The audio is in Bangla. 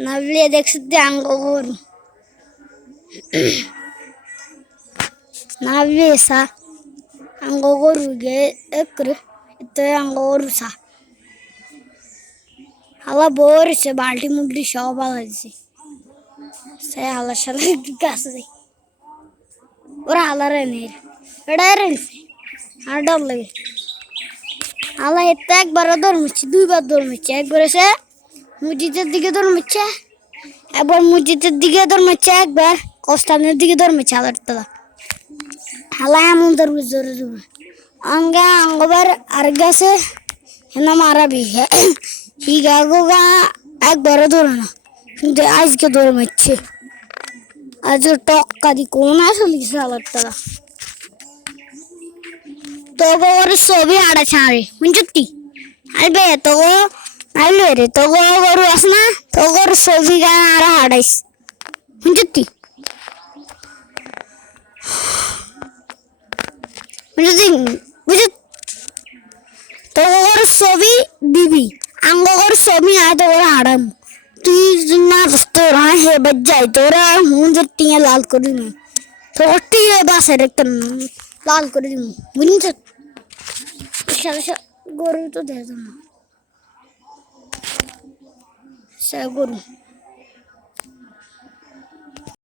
নাবলিয়ে দেখছি আঙ্গ গরু নাবলিয়ে সা আঙ্গ গরু গে একরে তো আঙ্গ গরু সা হালা বরিছে বালতি মুগলি সব আলাইছে সে হালা শালা গাছে ওরা হালারে নেই এটা রেলছে আর ডর লাগে হালা এতে একবারও দৌড়মিচ্ছে দুইবার দৌড়মিচ্ছে একবার এসে মসজিদের দিকে দৌড়মিচ্ছে একবার মসজিদের দিকে দৌড়মিচ্ছে একবার কস্তানের দিকে দৌড়মিচ্ছে হালার তলা হালা এমন দৌড়বে জোরে জোরে আঙ্গা আঙ্গবার আর গেছে হেনা মারাবি হিগা গোগা একবারও দৌড়ে না কিন্তু আজকে দৌড়মাচ্ছে আজ টক্কা দি কোন আসলে হালার তলা তো ওর ছবি আড়া ছাড়ে বুঝছি আরে তো আইলে রে তো গরু আস না তো গরু ছবি গান আর হাড়াইস বুঝছি বুঝছি বুঝ তো গরু ছবি দিবি আঙ্গ গরু ছবি আয় তো ওরা হাড়াম তুই না তোরা হে বাজ্জাই তোরা হুন জটিয়া লাল করে দিবি তো টিয়ে বাসে একটা লাল করে দিবি বুঝছ গরু তো দেখো না সে গরু